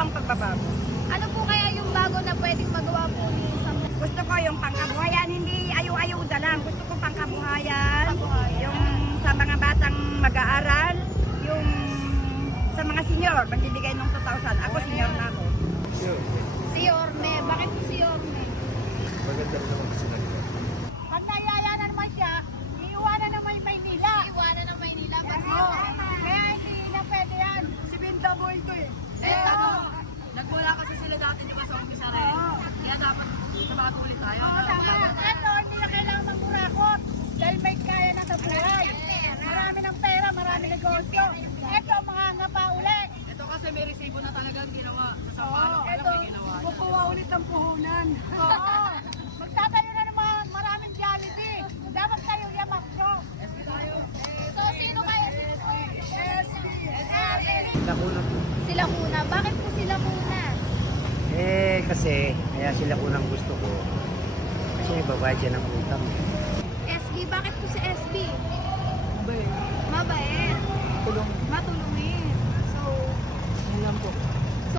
ang pagbabago. Ano po kaya yung bago na pwedeng magawa po ni Sam? Gusto ko yung pangkabuhayan, hindi ayaw-ayuda lang. Gusto ko pangkabuhayan, yung sa mga batang mag-aaral, yung sa mga senior, magbibigay ng 2,000. Ako senior na ako. Si Yorme. Bakit po si Yorme? Maganda rin naman kasi nag Pag nayaya na naman siya, iiwanan naman yung Maynila. Iwanan ng Maynila. Oo. Kaya hindi na pwede yan. Si Binta Boy ko eh. Nagmula kasi sila dati di ba sa umpisa rin. Kaya dapat sa mga tuloy tayo. Oo, tama. Ano, hindi na kailangan magkurakot. Dahil may kaya na sa buhay. Marami ng pera, marami ng negosyo. Ito, mga nga pa ulit. Ito kasi may resibo na talagang ginawa. Sa sampahan pa lang Ito, may ginawa. kukuha ulit ng puhunan. Oo. Magtatayo na ng mga maraming Jollibee. Dapat tayo yung makro. So, sino kaya? Nakunan po. Sila muna. Bakit po sila muna? Kasi, kaya sila unang gusto ko. Kasi nagbabayad siya ng utang. SB. Bakit po si SB? Mabait. Mabait. Tulong. Matulungin. So, Yan lang po.